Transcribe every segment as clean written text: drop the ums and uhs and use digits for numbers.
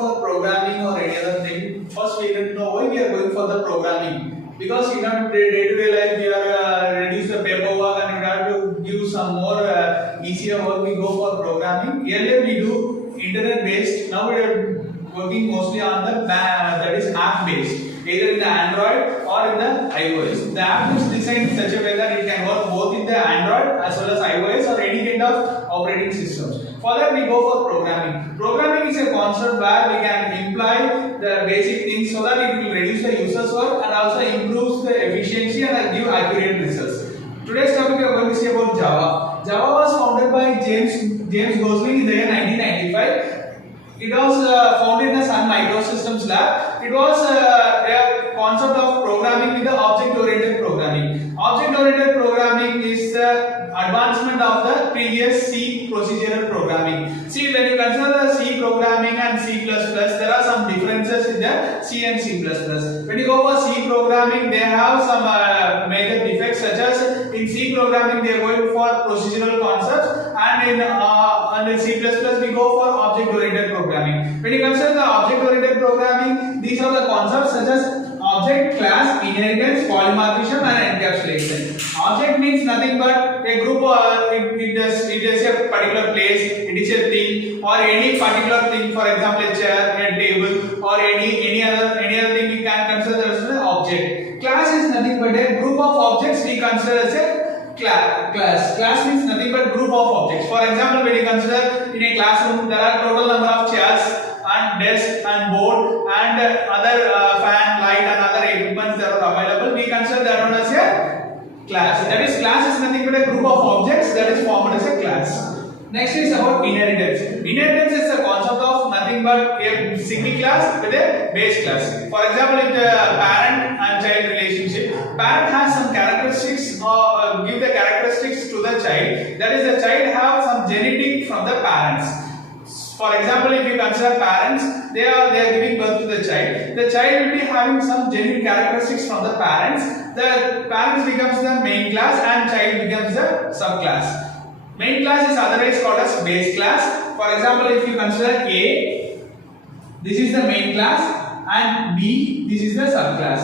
for programming or any other thing, first we need to know why we are going for the programming. Because in our day-to-day life, we are reduce the paperwork and we have to give some more easier work. We go for programming. Earlier we do internet-based. Now we are working mostly on the that is app-based, either in the Android or in the iOS. The app is designed in such a way that it can work both in the Android as well as iOS or any kind of operating systems. For that we go for programming. Programming is a concept where we can imply the basic things so that it will reduce the user's work and also improves the efficiency and give accurate results. Today's topic we are going to see about Java. Java was founded by James Gosling in the year 1995. It was founded in the Sun Microsystems lab. It was a concept of programming with the object-oriented programming. Object-oriented programming is the advancement of the previous C procedural programming. See, when you consider the C programming and C++, there are some differences in the C and C++. When you go for C programming, they have some major defects, such as in C programming they are going for procedural concepts, and in C++ we go for object-oriented programming. When you consider the object-oriented programming, these are the concepts such as object, class, inheritance, polymorphism and encapsulation. Object means nothing but a group or it is a particular place, it is a thing or any particular thing, for example a chair, a table or any other thing we can consider as an object. Class is nothing but a group of objects we consider as a class. Class means nothing but group of objects. For example, when you consider in a classroom there are total number of chairs and desk and board and other fan, light and other equipments that are available, we consider that one as a class. That is, class is nothing but a group of objects that is formed as a class. Next is about inheritance. Inheritance is the concept of nothing but a single class with a base class. For example, in the parent and child relationship, parent has some characteristics or give the characteristics to the child. That is, the child have some genetic from the parents. For example, if you consider parents, they are giving birth to the child. The child will be having some genetic characteristics from the parents. The parents becomes the main class and child becomes the subclass. Main class is otherwise called as base class. For example, if you consider A, this is the main class, and B, this is the subclass.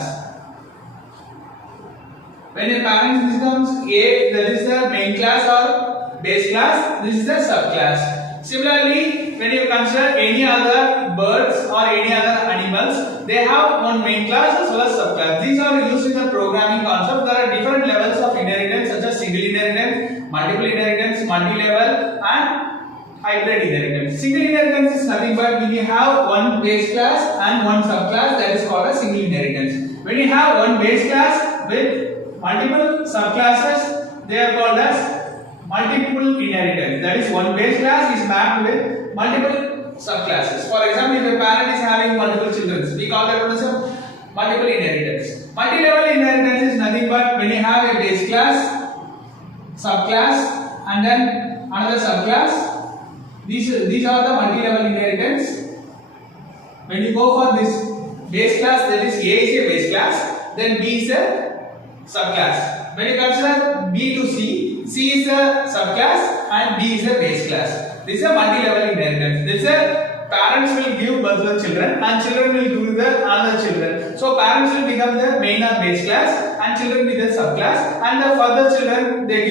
When a parent becomes A, that is the main class or base class, this is the subclass. Similarly, when you consider any other birds or any other animals, they have one main class as well as subclass. These are used in the programming concept. There are different levels of inheritance such as single inheritance, multiple inheritance, multi-level and hybrid inheritance. Single inheritance is nothing but when you have one base class and one subclass, that is called a single inheritance. When you have one base class with multiple subclasses, they are called as multiple inheritance. That is, one base class is mapped with multiple subclasses. For example, if a parent is having multiple children, we call that as a multiple inheritance. Multi-level inheritance is nothing but when you have a base class, subclass and then another subclass. These are the multi-level inheritance. When you go for this base class, that is, A is a base class, then B is a subclass. When you consider B to C, C is a subclass and D is a base class. This is a multi-level inheritance. This is a parents will give birth to the children and children will give the other children. So parents will become the main or base class and children will be the subclass, and the further children they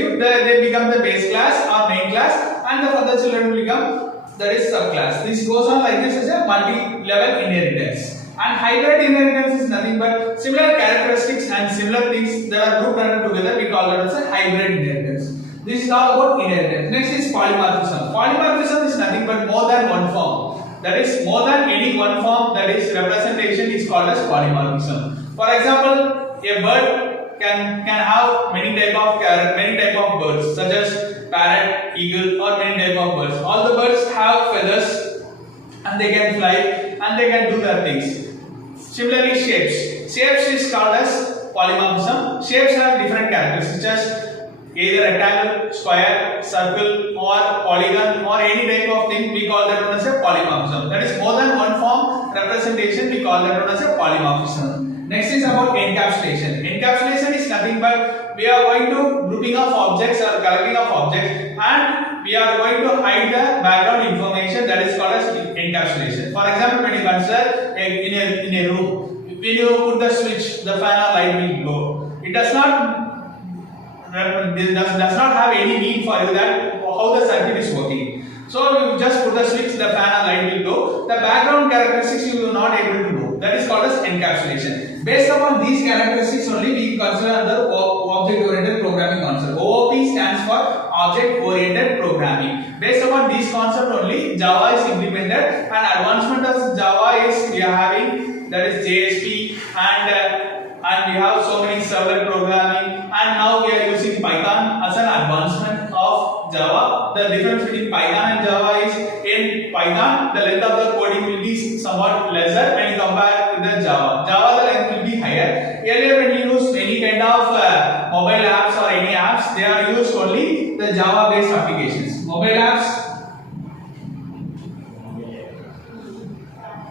become the base class or main class, and the further children will become that is subclass. This goes on like this as a multi-level inheritance. And hybrid inheritance is nothing but similar characteristics and similar things that are grouped under together. We call that as a hybrid inheritance. This is all about inheritance. Next is polymorphism. Polymorphism is nothing but more than one form. That is, more than any one form, that is representation, is called as polymorphism. For example, a bird can have many type of birds, such as parrot, eagle, or many type of birds. All the birds have feathers and they can fly and they can do their things. Similarly, shapes. Shapes is called as polymorphism. Shapes have different characteristics, such as either rectangle, square, circle, or polygon, or any type of thing. We call that one as a polymorphism. That is, more than one form representation. We call that one as a polymorphism. Next is about encapsulation. Encapsulation is nothing but we are going to grouping of objects or collecting of objects, and we are going to hide the background information, that is called as encapsulation. For example, when you consider in a room, when you put the switch, the fan or light will glow. It does not have any need for you that how the circuit is working. So you just put the switch, the fan or light will glow. The background characteristics you will not able to know. That is called as encapsulation. Based upon these characteristics only, we consider the object-oriented programming concept. OOP stands for object-oriented programming. Based upon this concept only, Java is implemented, and advancement of Java is we are having, that is JSP, and we have so many server programming, and now we are using Python as an advancement of Java. The difference between Python and Java is in Python the length of the coding will be somewhat lesser when you compare with the Java. Java the length will be higher. Earlier when you use any kind of mobile apps or any apps, they are used only the Java based applications. Mobile apps,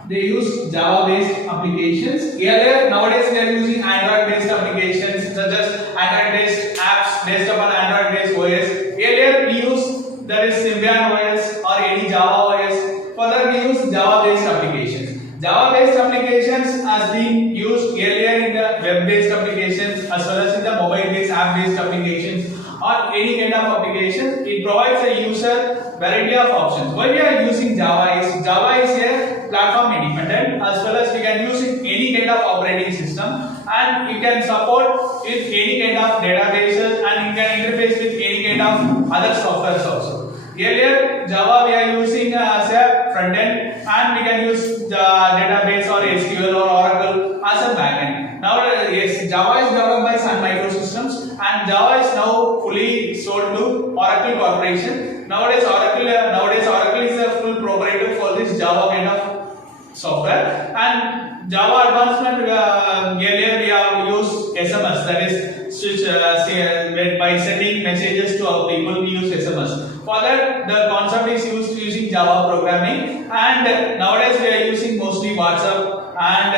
they use Java based applications. Earlier, nowadays we are using Android based applications such as Android based apps based upon Android based OS. Earlier we used, that is Symbian OS or any Java OS. Further we use Java based applications. Java based applications has been used earlier in the web based applications as well as in the mobile based app based applications or any kind of application. It provides a user variety of options. Why we are using Java is a platform independent, as well as we can use in any kind of operating system, and you can support with any kind of databases, and you can interface with any kind of other softwares also. Earlier Java we are using as a front end, and we can use the database or SQL or Oracle as a back end. Now yes, Java is developed by Sun Microsystems, and Java is now fully sold to Oracle Corporation. Nowadays Oracle is a full proprietor for this Java kind of software. And Java advancement, earlier we have used SMS, that is switch, by sending messages to our people we use SMS. For that the concept is used using Java programming, and nowadays we are using mostly WhatsApp and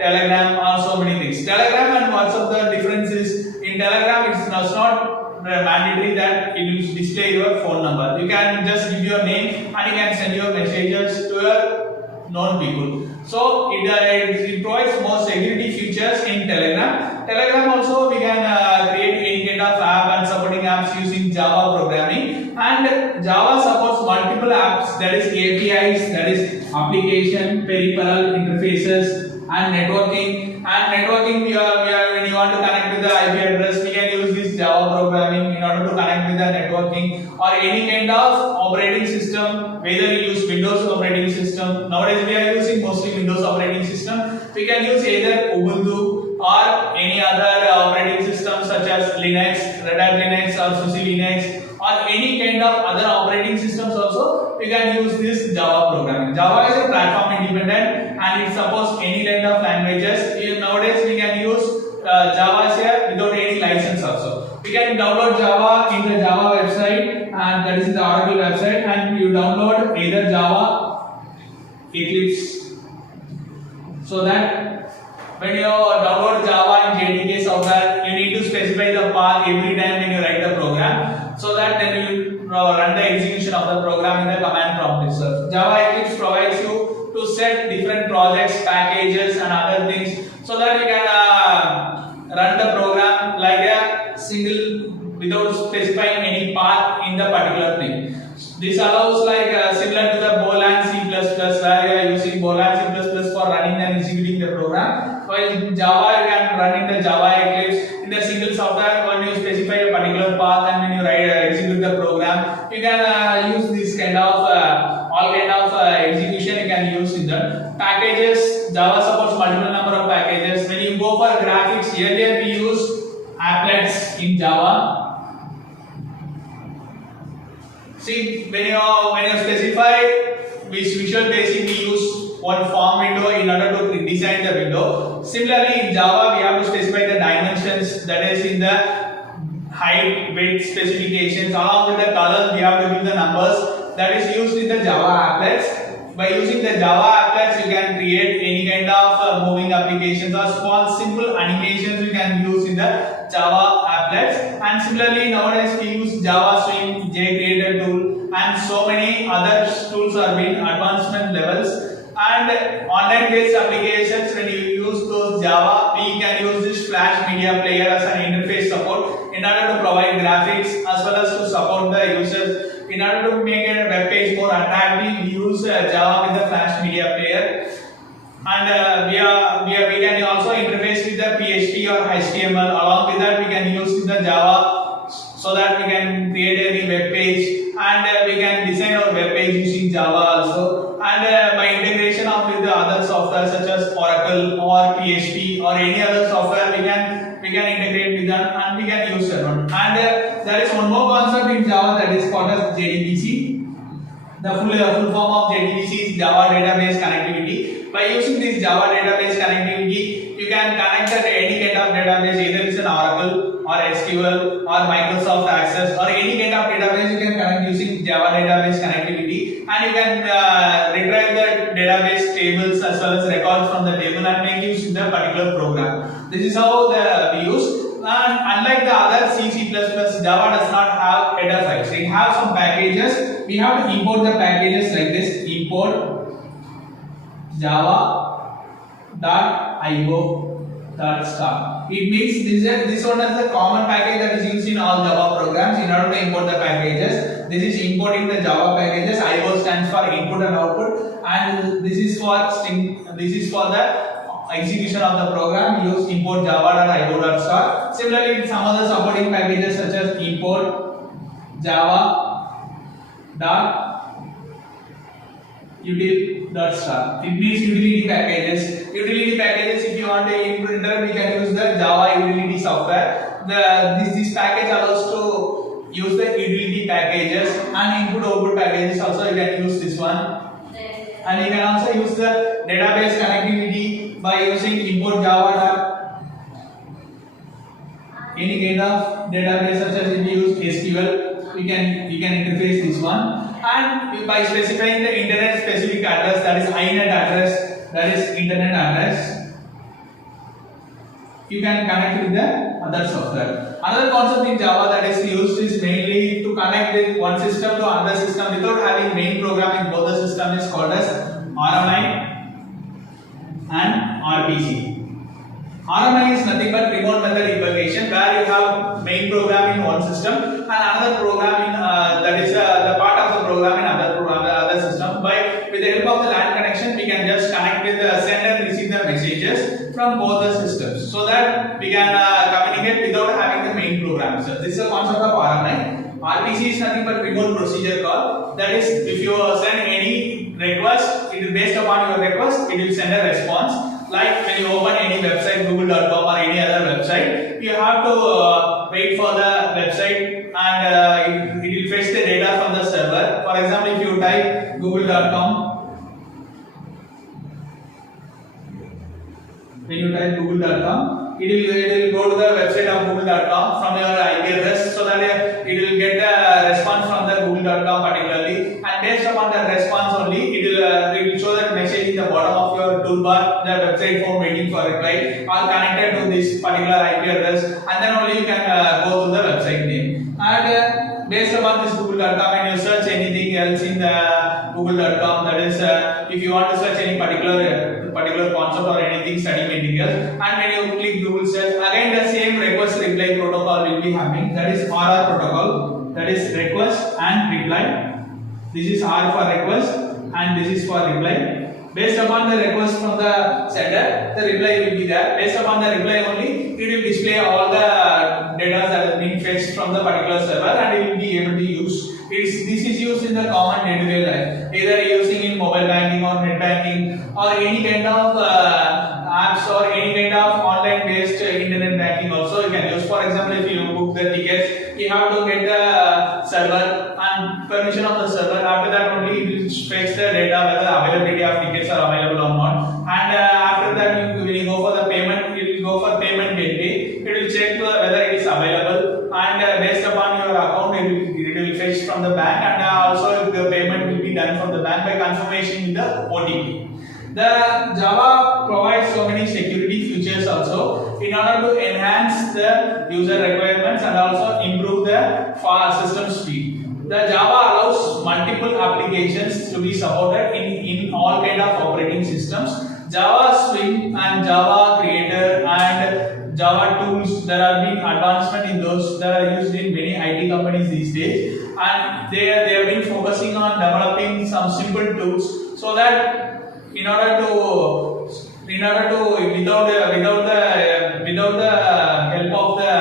Telegram or so many things. Telegram and WhatsApp, the difference is in Telegram it does not mandatory that it will display your phone number. You can just give your name and you can send your messages to your known people. So it provides more security features in Telegram. Telegram also we can create any kind of app and supporting apps using Java programming, and Java supports multiple apps, that is APIs, that is application, peripheral interfaces, and networking. And networking, we are when you want to connect with the IP address, we can use this Java programming in order to connect with the networking or any kind of operating system, whether you use Windows operating system. Nowadays we are using mostly Windows operating system. We can use either Ubuntu or any other operating system such as Linux, Red Hat Linux or SUSE Linux, or any kind of other operating systems also. We can use this Java programming. Java is a platform independent and it supports any kind of languages. Nowadays we can use Java here without any license also. We can download Java in the Java website, and that is the Oracle website, and you download either Java, Eclipse, so that when you download Java in JDK software, you need to specify the path every time when you write the program, so that then you run the execution of the program in the command prompt itself. Java Eclipse provides you to set different projects, packages and other things, so that you can run the program like a single without specifying any path in the particular thing. This allows like similar to the Golang C++, where you are using Golang C++ for running and executing the program. While in Java you can run in the Java Eclipse in the single software. When you specify a particular path and when you execute the program, you can use this kind of all kind of execution you can use in the packages. Java supports multiple number of packages. When you go for graphics, earlier we use applets in Java. See, when you specify which Visual Basic, we use one form window in order to design the window. Similarly, in Java we have to specify the dimensions, that is in the height, width specifications. Along with the colors, we have to give the numbers, that is used in the Java applets. By using the Java applets, you can create any kind of moving applications or small simple animations you can use in the Java applets. And similarly, nowadays we use Java Swing, JCreator tool, and so many other tools are being advancement levels. And online based applications, when you use those Java, we can use this Flash media player as an interface support in order to provide graphics as well as to support the users. In order to make a web page more attractive, we use Java with the Flash media player. And we can also interface with the PHP or HTML. Along with that, we can use the Java so that we can create any web page, and we can design our web page using Java also. And by integration with the other software such as Oracle or PHP or any other software, we can integrate with them and we can use that one. And there is one more concept in Java that is called as JDBC. The full form of JDBC is Java Database Connectivity. By using this Java Database Connectivity, you can connect to any kind of database, either it's an Oracle or SQL or Microsoft Access or any kind of database you can connect using Java Database Connectivity, and you can retrieve the database tables as well as records from the table and make use in the particular program. This is how we use. And unlike the other C, Java does not have header files. It has some packages. We have to import the packages like this. Import java.io.star. It means this one is the common package that is used in all Java programs in order to import the packages. This is importing the Java packages. IO stands for input and output, and this is for the execution of the program. We use import java.io.star. Similarly, with some other supporting packages such as import java.util.star. It means utility packages. Utility packages, if you want to implement, we can use the Java utility software. This package allows to use the utility packages and input-output packages. Also, you can use this one. And you can also use the database connectivity by using import java. Any kind of database such as if you use SQL, you can interface this one. And by specifying the internet specific address, that is INET address, that is internet address, you can connect with the other software. Another concept in Java that is used is mainly to connect with one system to another system without having main program in both the system is called as RMI and RPC. RMI is nothing but remote method invocation, where you have main program in one system and another program in that is the part of the program in other system. With the help of the LAN connection, we can just connect with the send and receive the messages from both the systems, so that we can communicate without having the main program. So this is the concept of RMI. RPC is nothing but remote procedure call. That is, if you send any request, it is based upon your request, it will send a response. Like when you open any website, google.com or any other website, you have to wait for the website and it will fetch the data from the server. For example, if you type google.com, when you type google.com, it will go to the website of google.com from your IP address, so that it will get a response from the google.com particularly, and based upon the response only, it will show that message in the bottom of your toolbar, the website form waiting for reply, or connected to this particular IP address, and then only you can go to the website name. And based upon this google.com, and you search anything else in the google.com, that is if you want to search any particular concept or anything, study material, and when you click Google search, again the same request reply protocol will be happening. That is RR protocol, that is request and reply. This is R for request and this is for reply. Based upon the request from the sender, the reply will be there. Based upon the reply only, it will display all the data that has been fetched from the particular server, and it will be able to use. This is used in the common day-to-day life, either using in mobile banking or net banking or any kind of apps or any kind of online-based internet banking. Also, you can use. For example, if you book the tickets, you have to get the server and permission of the server. After that, only it will fetch the data whether availability of tickets are available or not. And after that, when you go for the payment, it will go for payment gateway. It will check whether it is available, and based upon your account, it will fetch from the bank, and also the payment will be done from the bank by confirmation with the OTP. The Java provides so many security features also in order to enhance the user requirements and also improve the system speed. The Java allows multiple applications to be supported in all kind of operating systems. Java Swing and Java Creator and Java tools, there are been advancement in those that are used in many IT companies these days, and they have been focusing on developing some simple tools so that in order to without the help of the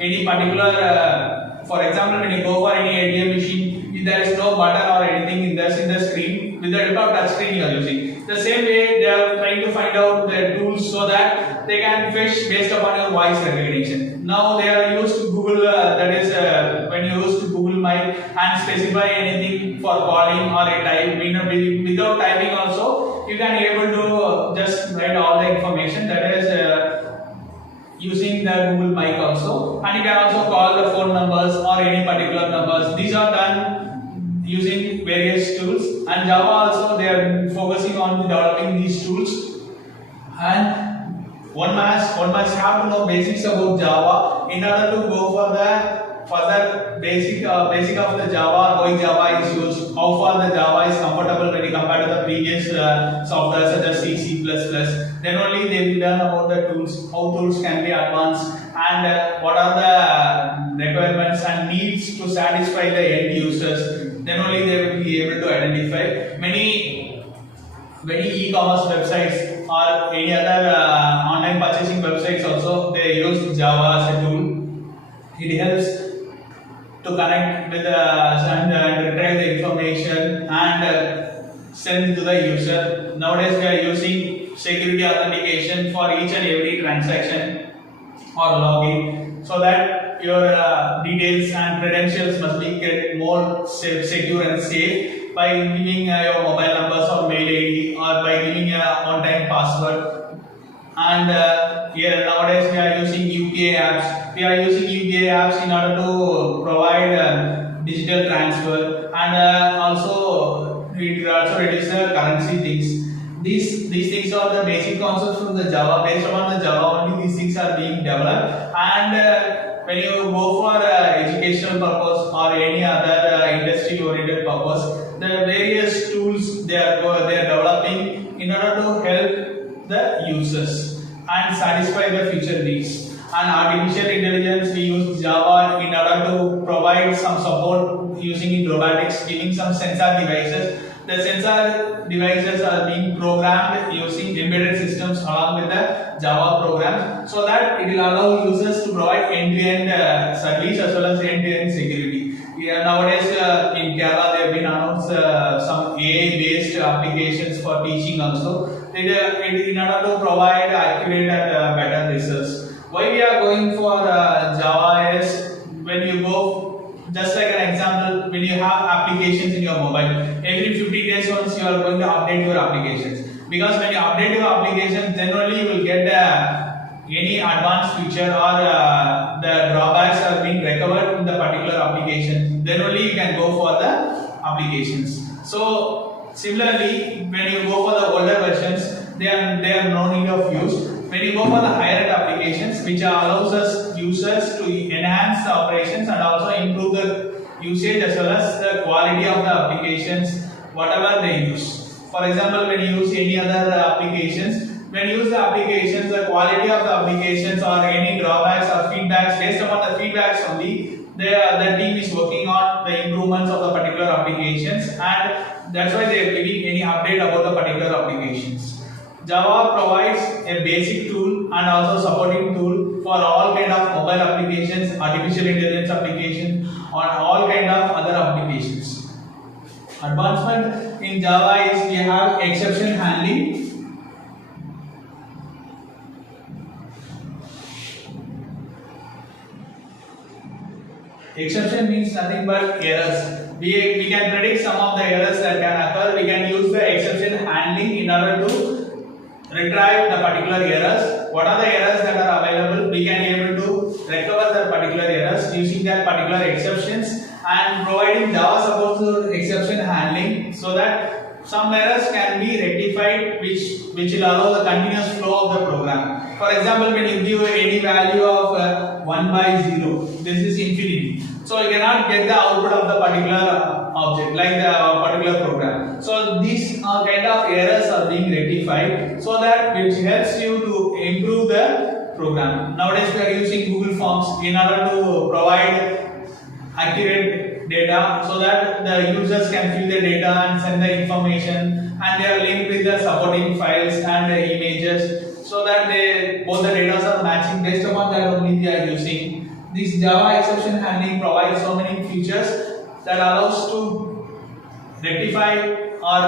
any particular for example, when you go for any ATM machine, if there is no button or anything in the screen, with the help of touch screen you are using. The same way they are trying to find out the tools so that they can fetch based upon your voice recognition. Now they are used to Google, that is when you use to Google Mic and specify anything for calling or a type, without typing also, you can able to just write all the information, that is using the Google Mic also, and you can also call the phone numbers or any particular numbers. These are done using various tools, and Java also they are focusing on developing these tools. And one must have to know basics about Java in order to go for the further basic of the Java, why Java is used, how far the Java is comfortable when you compare to the previous software such as C, C++. Then only they will learn about the tools, how tools can be advanced, and what are the requirements and needs to satisfy the end users. Then only they will be able to identify many e-commerce websites or any other online purchasing websites also. They use Java as a tool. It helps to connect with and retrieve the information and send to the user. Nowadays we are using security authentication for each and every transaction or login, so that your details and credentials must be get more secure and safe by giving your mobile numbers or mail ID, or by giving a one-time password. And here nowadays we are using UPI apps. We are using UPI apps in order to provide digital transfer, and also it also reduce the currency things. These things are the basic concepts from the Java. Based on the Java only these things are being developed. And when you go for educational purpose or any other industry oriented purpose, the various tools they are developing in order to help the users and satisfy the future needs. And artificial intelligence, we use Java in order to provide some support using in robotics, giving some sensor devices. The sensor devices are being programmed using embedded systems along with the Java program, so that it will allow users to provide end-to-end service as well as end-to-end security. Nowadays in Kerala they have been announced some AI-based applications for teaching also, in order to provide accurate and better results. Why we are going for Java is, when you go, just like an example, when you have applications in your mobile, every 50 days once you are going to update your applications. Because when you update your applications, then only you will get any advanced feature or the drawbacks are being recovered in the particular application. Then only you can go for the applications. So similarly, when you go for the older versions, they are no need of use. When you go for the higher end applications, which allows us users to enhance the operations and also improve the usage as well as the quality of the applications, whatever they use. For example, when you use any other applications, when you use the applications, the quality of the applications or any drawbacks or feedbacks, based upon the feedbacks only, the team is working on the improvements of the particular applications, and that's why they are giving any update about the particular applications. Java provides a basic tool and also supporting tool for all kind of mobile applications, artificial intelligence applications, or all kind of other applications. Advancement in Java is we have exception handling. Exception means nothing but errors. We can predict some of the errors that can occur. We can use the exception handling in order to retrieve the particular errors. What are the errors that are available? We can be able to recover the particular errors using that particular exceptions, and providing Java supports to exception handling, so that some errors can be rectified, which will allow the continuous flow of the program. For example, when you give any value of 1 by 0, this is infinity. So you cannot get the output of the particular object like the particular program. So these kind of errors are being rectified, so that which helps you to improve the program. Nowadays we are using Google Forms in order to provide accurate data, so that the users can fill the data and send the information, and they are linked with the supporting files and the images, so that both the data are matching. Based upon that only they are using. This Java exception handling provides so many features that allows to rectify or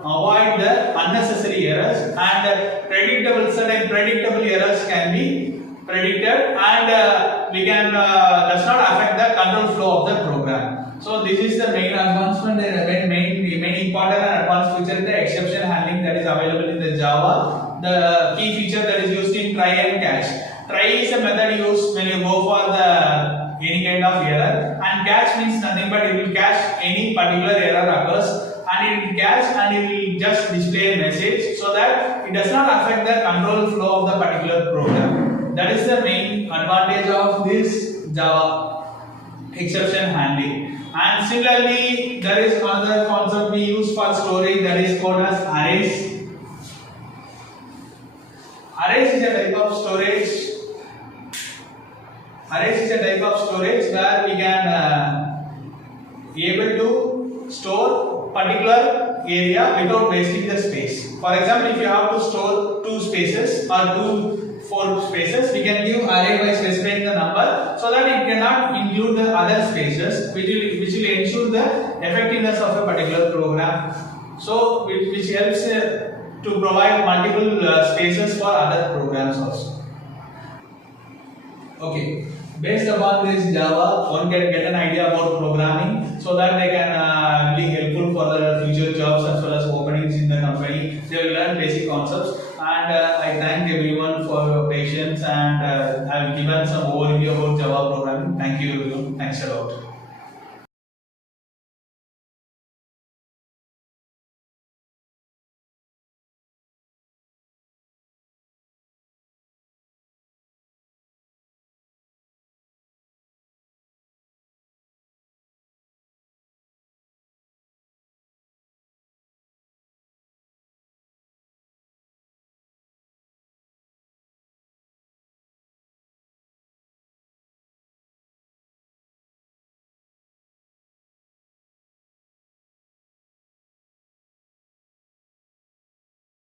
avoid the unnecessary errors, and certain predictable errors can be predicted, and we can does not affect the control flow of the program. So this is the main advancement, main important and advanced feature, the exception handling, that is available in the Java. The key feature that is used in try and catch. Try is a method used when you go for the any kind of error, and catch means nothing but it will catch any particular error occurs, and it will catch and it will just display a message, so that it does not affect the control flow of the particular program. That is the main advantage of this Java exception handling. And similarly, there is another concept we use for storage, that is called as arrays. Arrays is a type of storage. Arrays is a type of storage where we can able to store particular area without wasting the space. For example, if you have to store 2 spaces or 4 spaces, we can give array by specifying the number, so that it cannot include the other spaces, which will ensure the effectiveness of a particular program. So which helps to provide multiple spaces for other programs also. Okay, based upon this Java, one can get an idea about programming, so that they can be helpful for the future jobs as well as openings in the company. They will learn basic concepts, and I thank everyone for your patience, and I have given some overview about Java programming. Thank you everyone. Thanks a lot.